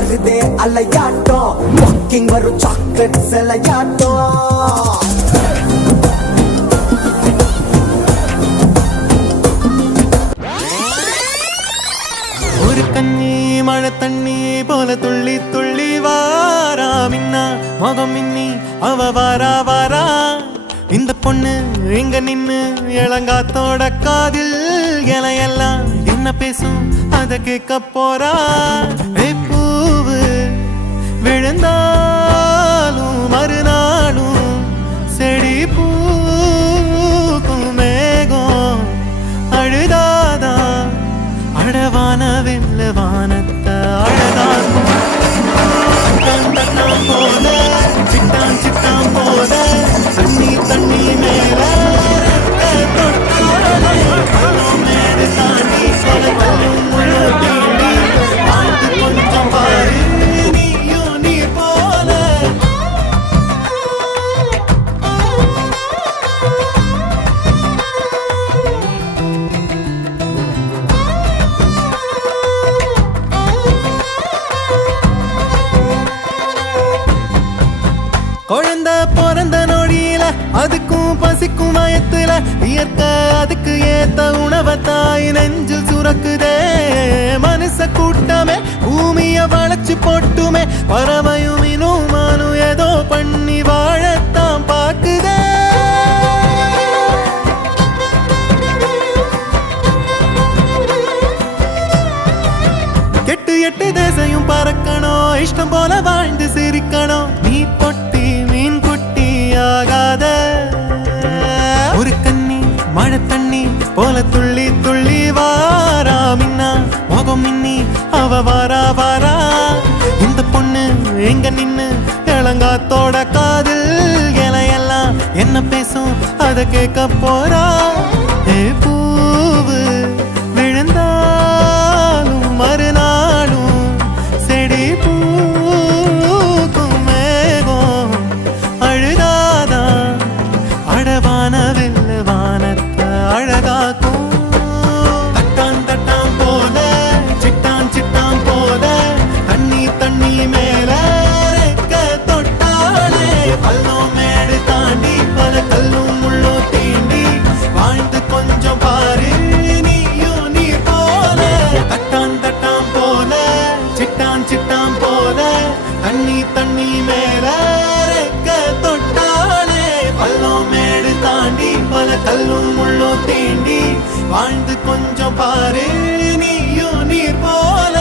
வருதே அலையாட்டம் வாக்கிங் வரும் சாக்லேட் செலையாட்டம் ஒரு கண்ணி மழை தண்ணி போல துள்ளி துள்ளி வாரா மின்னா முகம் மின்னி அவ வாரா வாரா இந்த பொண்ணு இங்க நின்னு இளங்காத்தோட காதில் இலையெல்லாம் என்ன பேசும் அத கேட்க போறா பூவு விழுந்தாலும் மறுநாளும் செடி பூக்கும் மேகம் அழுதாதா அழவான வெள்ள வானத்தை அழகாக்கும் போத சிட்டான் சிட்டான் போத தண்ணி தண்ணி மேல மேடு தாண்டி கொஞ்சம் பாரு நீயும் நீர் போல குழந்தை பிறந்த நொடியில அதுக்கும் பசிக்கும் வயத்துல இயற்கை அதுக்கு ஏத்த உணவை தாய் நெஞ்சில் சுரக்குதே மனுஷ கூட்டமே பூமிய வளைச்சு போட்டுமே பறவையும் இனுமானும் ஏதோ பண்ணி வாழத்தான் பாக்குதே எட்டு எட்டு தேசையும் பறக்கணும் இஷ்டம் போல வாழ்ந்து சிரிக்கணும் நீ பொட்டி மீன் குட்டி ஆகாத ஒரு கண்ணி மழை தண்ணி போல துள்ளி துள்ளி வாரா மின்னா முகம் மின்னி அவ வாரா வாரா இந்த பொண்ணு எங்க நின்னு இளங்காத்தோட காதில் இலையெல்லாம் என்ன பேசும் அத கேட்க போறா பூவு விழுந்தாலும் மறுநாளும் செடி பூக்கும் மேகம் அழுதாதா அழவான வெள்ள வானத்தை அழகாக்கும் தட்டான் தட்டான் போல சிட்டான் சிட்டான் போல தண்ணி தண்ணி மேல ரெக்க தொட்டாலே பள்ளம் மேடு தாண்டி பல கல்லும் முள்ளோ தீண்டி வாழ்ந்து கொஞ்சம் பாரு நீயும் நீ போல தட்டான் தட்டான் போல சிட்டான் சிட்டான் போல தண்ணி தண்ணி மேல ரெக்க தொட்டாலே பள்ளம் மேடு தாண்டி பல கல்லும் முள்ளோ தீண்டி வாழ்ந்து கொஞ்சம் பாரு நீயும் நீர் போல